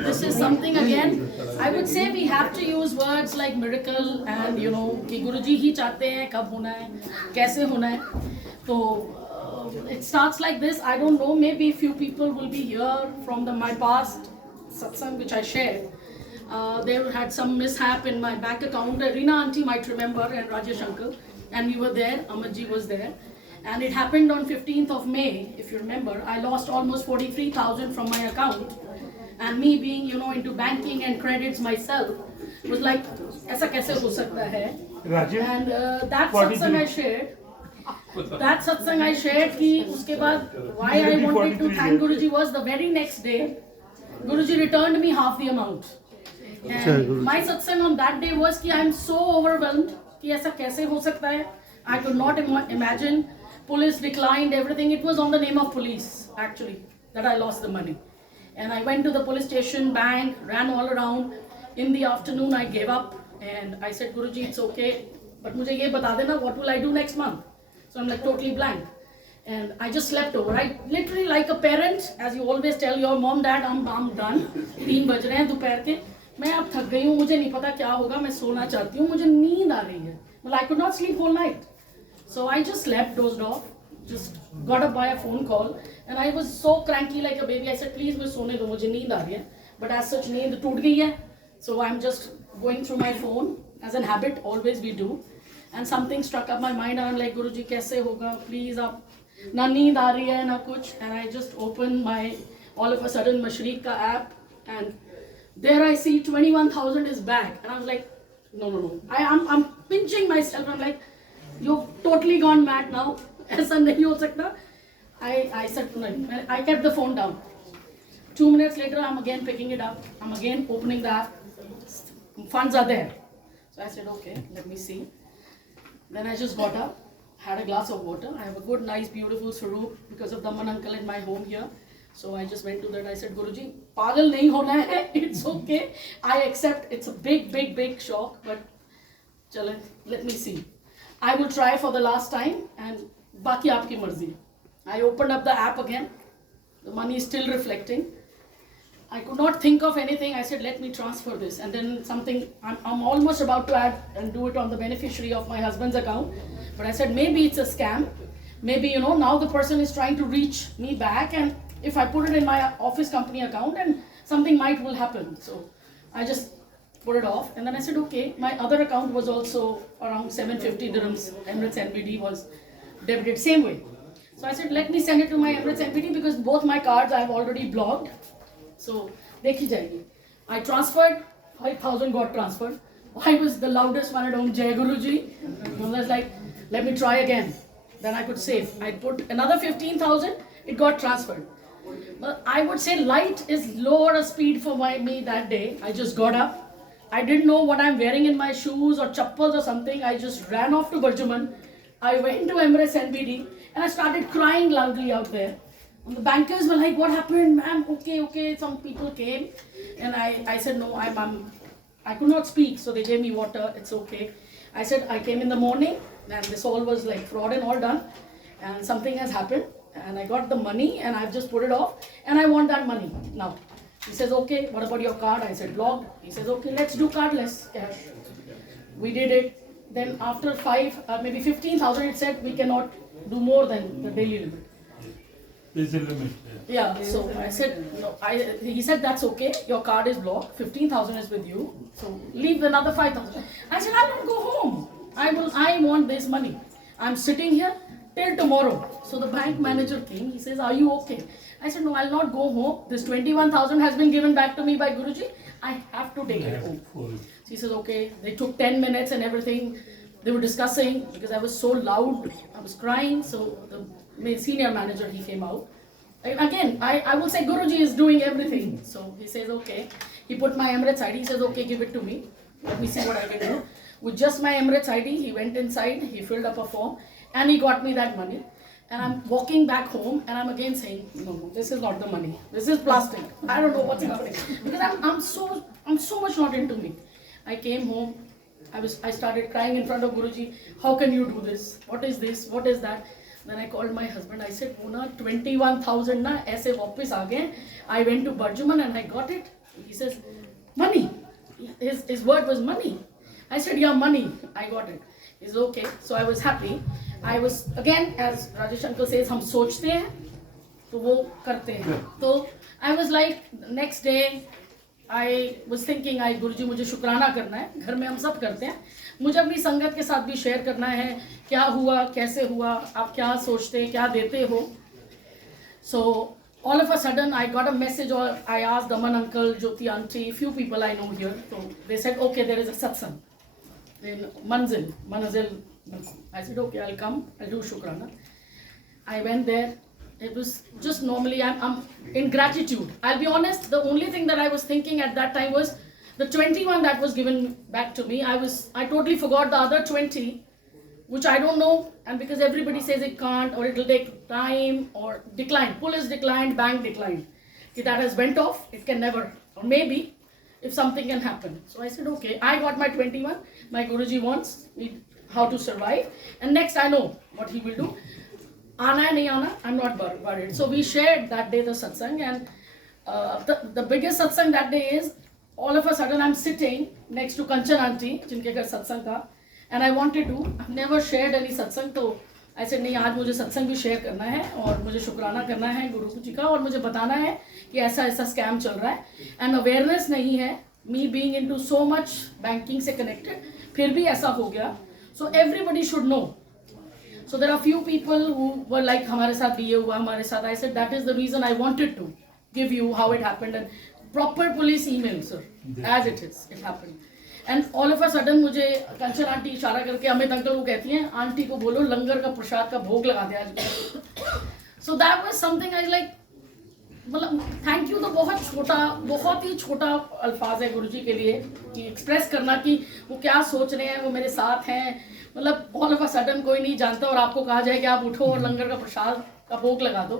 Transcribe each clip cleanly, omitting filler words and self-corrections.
this is something again, I would say we have to use words like miracle and कि गुरुजी ही चाहते हैं कब होना है, कैसे होना है. तो it starts like this. I don't know, maybe few people will be here from my past satsang which I shared. They had some mishap in my bank account. Reena auntie might remember, and Rajesh uncle, and we were there. Amarji was there, and it happened on 15th of May. If you remember, I lost almost 43,000 from my account, and me being into banking and credits myself was like, ऐसा कैसे हो सकता है? And that satsang I shared. That satsang I shared कि उसके बाद why I wanted to thank Guruji was the very next day, Guruji returned me half the amount. And my satsang on that day was कि I am so overwhelmed कि ऐसा कैसे हो सकता है? I could not imagine. Police declined everything. It was on the name of police actually that I lost the money. And I went to the police station, bank, ran all around. In the afternoon I gave up and I said, Guruji, it's okay, but मुझे ये बता देना what will I do next month? So I'm like totally blank. And I just slept over. I literally like a parent, as you always tell your mom, dad, I'm done. 3 बज रहे हैं दोपहर के. मैं अब थक गई हूँ, मुझे नहीं पता क्या होगा, मैं सोना चाहती हूँ, मुझे नींद आ रही है. Well, I could not sleep all night. So I just slept, dozed off, just got up by a phone call, and I was so cranky like a baby. I said, please मुझे सोने दो, मुझे नींद आ रही है. But as such नींद टूट गई है. So I'm just going through my phone, as an habit, always we do. And something struck up my mind, and I'm like, Guruji, कैसे होगा? Please, आप ना नींद आ रही है ना कुछ. And I just opened my, all of a sudden, Mashriq ka app, and there I see 21,000 is back. And I was like, no. I'm pinching myself. I'm like, you've totally gone mad now. ऐसा नहीं हो सकता. I said, no. I kept the phone down. 2 minutes later, I'm again picking it up. I'm again opening the app. Funds are there. So I said, okay, let me see. Then I just got up, had a glass of water. I have a good, nice, beautiful swaroop because of Daman uncle in my home here. So I just went to that. I said, Guruji, pagal nahi hona hai. It's okay. I accept. It's a big shock, but chale, let me see. I will try for the last time, and baki aapki marzi. I opened up the app again. The money is still reflecting. I could not think of anything. I said, let me transfer this. And then something, I'm almost about to add and do it on the beneficiary of my husband's account. But I said, maybe it's a scam. Maybe, now the person is trying to reach me back. And if I put it in my office company account, and something will happen. So I just put it off. And then I said, okay, my other account was also around 750 dirhams. Emirates NBD was debited same way. So I said, let me send it to my Emirates NBD because both my cards I have already blocked. So, dekhi jayegi. I transferred, 5,000 got transferred. I was the loudest one at home, Jai Guruji. I was like, let me try again. Then I could save. I put another 15,000, it got transferred. But I would say light is lower speed for me that day. I just got up. I didn't know what I'm wearing in my shoes or chappals or something. I just ran off to Burjuman. I went to Emirates NBD and I started crying loudly out there. And the bankers were like, what happened, ma'am? Okay. Some people came. And I said, no, I could not speak. So they gave me water. It's okay. I said, I came in the morning and this all was like fraud and all done. And something has happened. And I got the money and I've just put it off. And I want that money now. He says, okay, what about your card? I said, blocked. He says, okay, let's do cardless cash. We did it. Then after maybe 15,000, it said we cannot do more than the daily limit. There's a limit. Yeah, so I said, no, he said, that's okay, your card is blocked, 15,000 is with you, so leave another 5,000. I said, I won't go home. I want this money. I'm sitting here till tomorrow. So the bank manager came, he says, are you okay? I said, no, I'll not go home. This 21,000 has been given back to me by Guruji. I have to take it home. So he says, okay. They took 10 minutes and everything. They were discussing because I was so loud. I was crying. So the senior manager, he came out. Again, I will say Guruji is doing everything. So he says, okay. He put my Emirates ID. He says, okay, give it to me. Let me see what I can do. With just my Emirates ID, he went inside. He filled up a form. And he got me that money. And I'm walking back home and I'm again saying, no, this is not the money. This is plastic. I don't know what's happening. Because I'm so much not into me. I came home. I started crying in front of Guruji. How can you do this? What is this? What is that? Then I called my husband. I said, 21,000 na aise wapis aa gaye. I went to Burjuman and I got it. He says, money. His word was money. I said, yeah, money. I got it. He said, okay. So I was happy. I was, again, as Rajesh uncle says, हम सोचते हैं तो वो करते हैं. तो I was like, next day, I was thinking, गुरुजी मुझे शुक्राना करना है. घर में हम सब करते हैं. मुझे अपनी संगत के साथ भी शेयर करना है क्या हुआ, कैसे हुआ, आप क्या सोचते हैं, क्या देते हो. So all of a sudden I got a message, or I asked Daman uncle, Jyoti auntie, few people I know here. So they said, okay, there is a satsang in Manzil. I said, okay, I'll come, I'll do Shukrana. I went there. It was just normally, I'm in gratitude. I'll be honest, the only thing that I was thinking at that time was the 21 that was given back to me. I totally forgot the other 20, which I don't know, and because everybody says it can't, or it'll take time, or decline. Police declined, bank declined. If that has went off, it can never, or maybe, if something can happen. So I said, okay, I got my 21. My Guruji wants me how to survive. And next I know what he will do. Ana hai nahi ana, I'm not worried. So we shared that day the satsang, and the biggest satsang that day is, all of a sudden I'm sitting next to Kanchan auntie, जिनके घर सत्संग था, and I wanted to. I've never shared any satsang, तो I said नहीं, आज मुझे सत्संग भी शेयर करना है और मुझे शुक्राना करना है गुरु जी का, और मुझे बताना है कि ऐसा ऐसा स्कैम चल रहा है, and awareness नहीं है, me being into so much banking से connected, फिर भी ऐसा हो गया. So everybody should know. So there are few people who were like, हमारे साथ भी ये हुआ, हमारे साथ. I said that is the reason I wanted to give you how it happened, and proper police email, sir, as it is, it happened. And all of a sudden मुझे कंचन aunty इशारा करके अमित अंकल को कहती हैं, aunty को बोलो लंगर का प्रसाद का भोग लगा दे आज. So that was something I like, मतलब थैंक यू तो बहुत ही छोटा अल्फाज है गुरुजी के लिए कि एक्सप्रेस करना कि वो क्या सोच रहे हैं, वो मेरे साथ हैं. मतलब ऑल ऑफ अ सडन कोई नहीं जानता और आपको कहा जाए कि आप उठो और लंगर का प्रसाद का भोग लगा दो.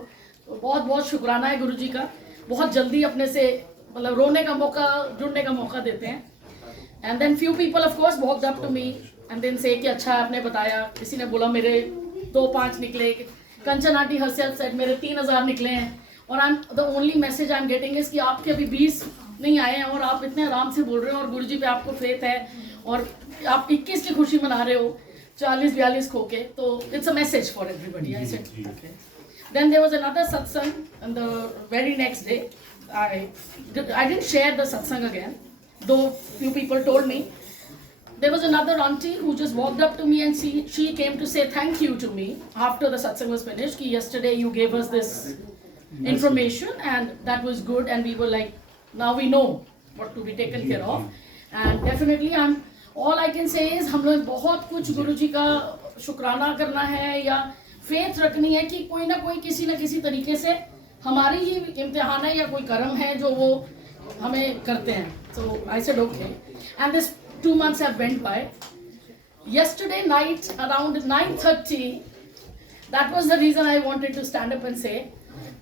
तो बहुत बहुत शुक्राना है गुरुजी का. बहुत जल्दी अपने से मतलब रोने का मौका, जुड़ने का मौका देते हैं. And then few people of course walked up to me and then say कि अच्छा आपने बताया. किसी ने बोला मेरे 2-5 निकले. कंचन आंटी हर्सेल्फ सेड मेरे 3000 निकले हैं. और I am the only message I am getting is कि आपके अभी 20 नहीं आए हैं और आप इतने आराम से बोल रहे हो और गुरुजी पे आपको फेथ है और आप 21 की खुशी मना रहे हो 40-42 खो के. तो it's a message for everybody. I said okay. Then there was another satsang, and the very next day, I didn't share the satsang again, though few people told me. There was another auntie who just walked up to me and she came to say thank you to me after the satsang was finished. Ki yesterday you gave us this information and that was good, and we were like, now we know what to be taken care of. And definitely all I can say is हम लोग बहुत कुछ गुरुजी का शुक्राना करना है या faith रखनी है कि कोई ना कोई किसी न किसी तरीके से हमारी ही इम्तिहान है या कोई कर्म है जो वो हमें करते हैं. So I said okay, and this 2 months have went by. Yesterday night around 9:30, that was the reason I wanted to stand up and say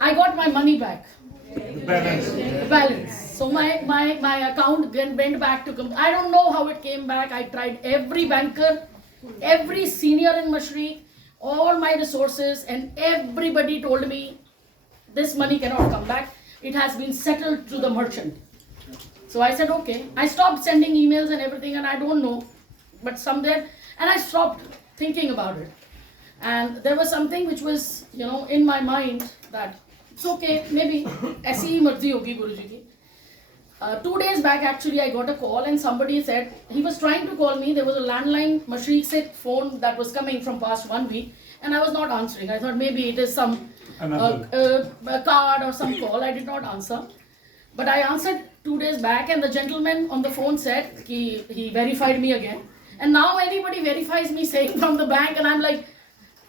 I got my money back. Balance. So my account went back to I don't know how it came back. I tried every banker, every senior in Mashriq, all my resources, and everybody told me this money cannot come back. It has been settled to the merchant. So I said okay. I stopped sending emails and everything, and I don't know, but somewhere, and I stopped thinking about it. And there was something which was, in my mind that it's okay, maybe ऐसी ही मर्जी होगी गुरुजी की. 2 days back actually I got a call and somebody said he was trying to call me. There was a landline Mashriq se phone that was coming from past 1 week, and I was not answering. I thought maybe it is some a card or some call. I did not answer, but I answered 2 days back, and the gentleman on the phone said he verified me again, and now anybody verifies me saying from the bank, and I'm like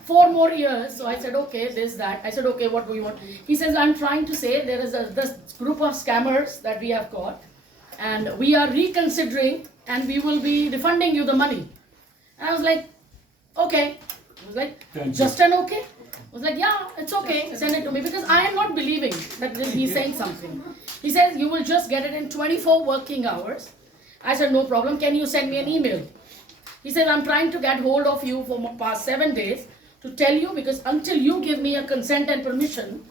4 more years. So I said okay, this that. I said okay, what do you want? He says I'm trying to say there is this group of scammers that we have caught, and we are reconsidering, and we will be refunding you the money. And I was like okay. I was like just an okay. I was like yeah, it's okay, send it to me, because I am not believing that he's saying something. He says you will just get it in 24 working hours. I said no problem, can you send me an email? He said I'm trying to get hold of you for past 7 days to tell you, because until you give me a consent and permission,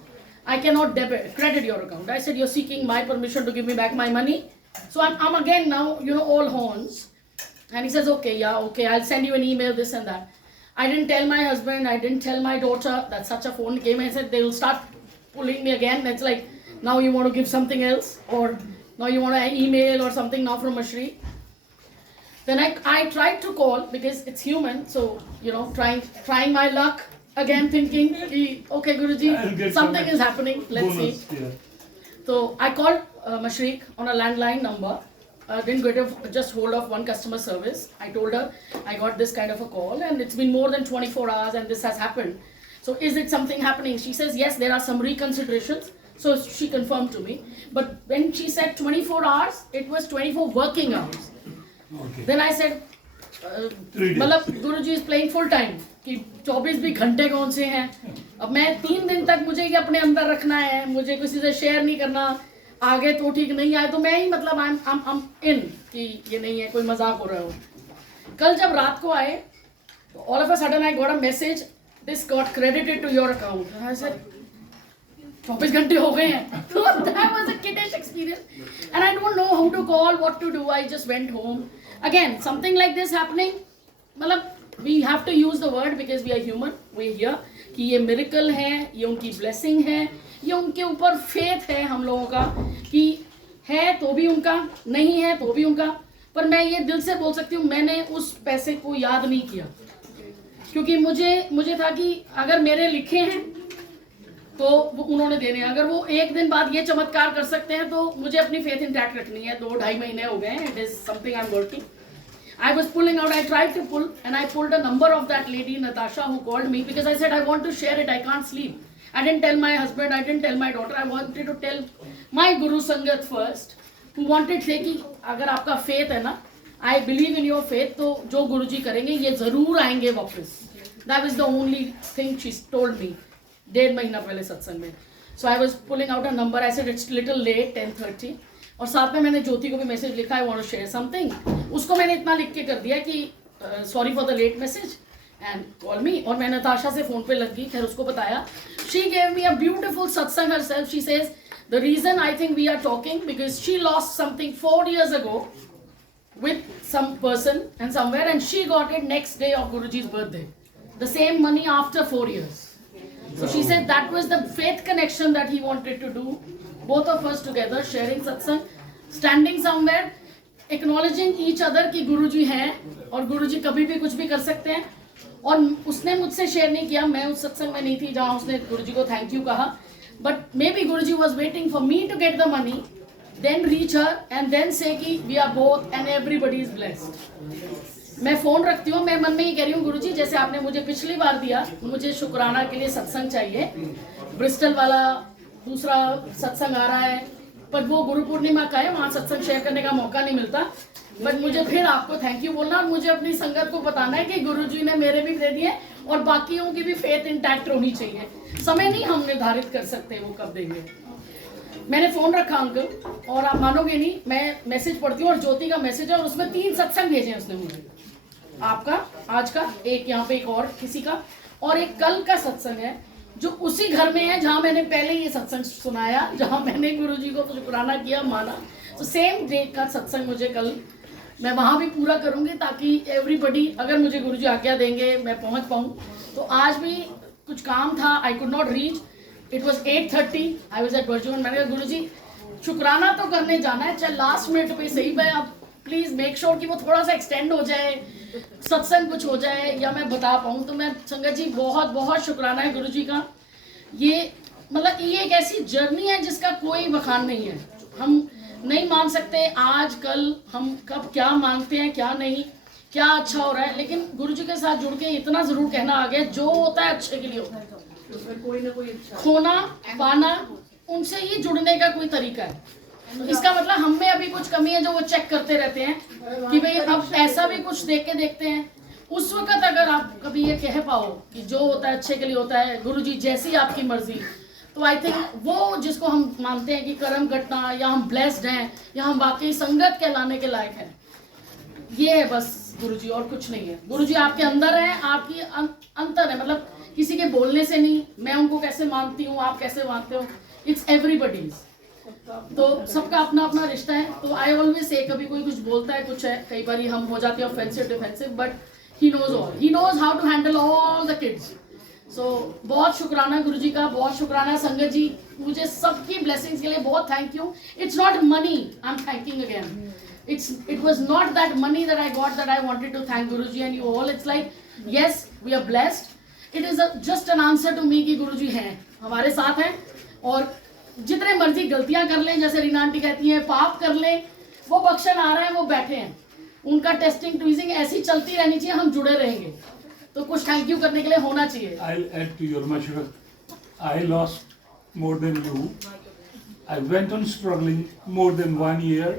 I cannot credit your account. I said, you're seeking my permission to give me back my money. So I'm again now, all horns. And he says, okay, yeah, okay, I'll send you an email, this and that. I didn't tell my husband, I didn't tell my daughter that such a phone came. I said, they will start pulling me again. It's like, now you want to give something else, or now you want to email or something now from Mashri. Then I tried to call, because it's human, so, trying my luck. Again thinking, okay Guruji, something is happening, let's see. Yeah. So I called Mashriq on a landline number, didn't get just hold of one customer service. I told her I got this kind of a call and it's been more than 24 hours and this has happened. So is it something happening? She says, yes, there are some reconsiderations. So she confirmed to me. But when she said 24 hours, it was 24 working hours. Okay. Then I said, 3 days. मतलब गुरुजी is playing full time कि 24 भी घंटे कौन से हैं. अब मैं 3 दिन तक मुझे ये अपने अंदर रखना है, मुझे किसी से शेयर नहीं करना. आगे तो ठीक नहीं आए तो मैं ही मतलब I'm in कि ये नहीं है, कोई मजाक हो रहा हो. कल जब रात को आए तो all of a sudden I got a message, this got credited to your account. I said 24 घंटे हो गए हैं. So that was a kiddish experience and I don't know how to call, what to do. I just went home. Again, something like this happening, मतलब we have to use the word because we are human. We are here कि ये miracle है, ये उनकी blessing है, ये उनके ऊपर faith है हम लोगों का कि है तो भी उनका, नहीं है तो भी उनका. पर मैं ये दिल से बोल सकती हूँ, मैंने उस पैसे को याद नहीं किया क्योंकि मुझे था कि अगर मेरे लिखे हैं तो वो उन्होंने देने हैं. अगर वो एक दिन बाद ये चमत्कार कर सकते हैं तो मुझे अपनी फेथ इंटैक्ट रखनी है. 2-2.5 महीने हो गए हैं. It is something I am working. I was pulling out. I tried to pull and I pulled the number of that lady Natasha who called me because I said I want to share it. I can't sleep. I didn't tell my husband. I didn't tell my daughter. I wanted to tell my Guru Sangat first, who wanted say कि अगर आपका faith है ना, I believe in your faith, तो जो गुरुजी करेंगे ये जरूर आएंगे वापस. That was the only thing she told me. 1.5 महीना पहले सत्संग में. So I was pulling out a number. I said it's little late 10:30. और साथ में मैंने ज्योति को भी मैसेज लिखा, I want to share something. उसको मैंने इतना लिख के कर दिया कि sorry for the late message and call me. और मैं नताशा से फोन पे लग गई, खैर उसको बताया. She gave me a beautiful satsang herself. She says the reason I think we are talking because she lost something 4 years ago with some person and somewhere and she got it next day of Guruji's birthday. The same money after 4 years. So she said that was the faith connection that he wanted to do. Both of us together, sharing satsang, standing somewhere, acknowledging each other कि गुरुजी हैं और गुरुजी कभी भी कुछ भी कर सकते हैं. और उसने मुझसे शेयर नहीं किया, मैं उस सत्संग में नहीं थी जहाँ उसने गुरुजी को थैंक यू कहा. But maybe Guruji was waiting for me to get the money, then reach her and then say कि we are both and everybody is blessed. मैं फ़ोन रखती हूँ, मैं मन में ही कह रही हूँ गुरुजी जैसे आपने मुझे पिछली बार दिया, मुझे शुक्राना के लिए सत्संग चाहिए. ब्रिस्टल वाला दूसरा सत्संग आ रहा है पर वो गुरु पूर्णिमा का है, वहाँ सत्संग शेयर करने का मौका नहीं मिलता. बट मुझे फिर आपको थैंक यू बोलना और मुझे अपनी संगत को बताना है कि गुरुजी ने मेरे भी दे दिए और बाकियों की भी फेथ इंटैक्ट होनी चाहिए. समय नहीं हम निर्धारित कर सकते वो कब देंगे. मैंने फ़ोन रखा अंकल और आप मानोगे नहीं, मैं मैसेज पढ़ती हूँ और ज्योति का मैसेज है और उसमें 3 सत्संग भेजे हैं उसने मुझे. आपका आज का, एक यहाँ पे एक और किसी का, और एक कल का सत्संग है जो उसी घर में है जहाँ मैंने पहले ये सत्संग सुनाया, जहाँ मैंने गुरुजी को शुक्राना किया, माना. तो सेम डे का सत्संग मुझे कल, मैं वहाँ भी पूरा करूँगी ताकि एवरीबडी, अगर मुझे गुरुजी आज्ञा देंगे मैं पहुँच पाऊँ. तो आज भी कुछ काम था, I could not reach. It was 8:30. I was at Burjuman. मैंने कहा गुरुजी शुक्राना तो करने जाना है, चाहे लास्ट मिनट पे सही, मैं आप प्लीज़ मेक श्योर कि वो थोड़ा सा एक्सटेंड हो जाए, सत्संग कुछ हो जाए या मैं बता पाऊँ. तो मैं संगत जी बहुत बहुत शुक्राना है गुरुजी का. ये मतलब ये एक ऐसी जर्नी है जिसका कोई बखान नहीं है. हम नहीं मान सकते आज कल हम कब क्या मांगते हैं, क्या नहीं, क्या अच्छा हो रहा है, लेकिन गुरुजी के साथ जुड़ के इतना ज़रूर कहना आ गया, जो होता है अच्छे के लिए होता है. कोई ना कोई खोना पाना, उनसे ही जुड़ने का कोई तरीका है. इसका मतलब हम में अभी कुछ कमी है जो वो चेक करते रहते हैं कि भाई अब ऐसा भी कुछ देख के देखते हैं. उस वक्त अगर आप कभी ये कह पाओ कि जो होता है अच्छे के लिए होता है, गुरुजी जैसी आपकी मर्जी, तो आई थिंक वो जिसको हम मानते हैं कि कर्म घटना या हम ब्लेस्ड हैं या हम वाकई संगत कहलाने के लायक हैं, ये है बस गुरुजी और कुछ नहीं है. गुरुजी आपके अंदर है, आपकी अंतर है. मतलब किसी के बोलने से नहीं, मैं उनको कैसे मानती हूँ, आप कैसे मानते हो, इट्स एवरीबडीज। तो सबका अपना अपना रिश्ता है। तो आई ऑलवेज से, कभी कोई कुछ बोलता है, कुछ है, कई बार हम हो जाते हैं offensive defensive, but he knows all, he knows how to handle all the kids. So बहुत शुक्राना गुरुजी का, बहुत शुक्राना संगत जी, मुझे सबकी ब्लेसिंग्स के लिए बहुत thank you. It's not money, I am thanking again, it was not that money that I got that I wanted to thank Guruji and you all. It's like, yes, we are blessed. It is just an answer to me कि गुरुजी हैं, हमारे साथ हैं, और जितने मर्जी गलतियां कर लें, जैसे रीना आंटी कहती हैं, पाप कर लें, वो बख्शन आ रहे हैं, वो बैठे हैं, उनका टेस्टिंग ट्वीजिंग ऐसी चलती रहनी चाहिए, हम जुड़े रहेंगे, तो कुछ थैंक यू करने के लिए होना चाहिए। I'll add to your Mashrat. I lost more than you. I went on struggling more than 1 year.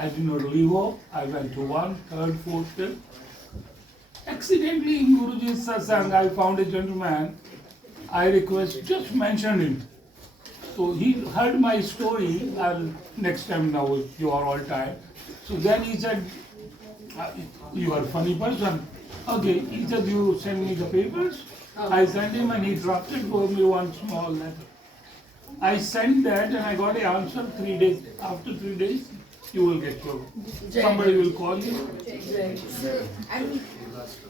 I did not leave hope. I went to 1, 3rd, 4th, 5th. Accidentally in Guruji's satsang, I found a gentleman. I request, just mention him. So he heard my story. Next time now you are all tired. So then he said, you are a funny person. Okay, he said, you send me the papers. I sent him and he drafted for me one small letter. I sent that and I got an answer 3 days. After 3 days, you will get your, somebody will call you.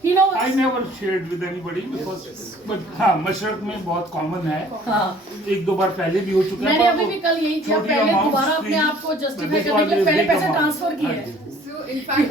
You know, I never shared with anybody because, but हाँ मशरक में बहुत common है, एक दो बार पहले भी हो चुका है। मैंने अभी भी कल यही किया, पहले दोबारा अपने आप को जस्टिफाई करने के लिए पहले पैसे ट्रांसफर किए हैं।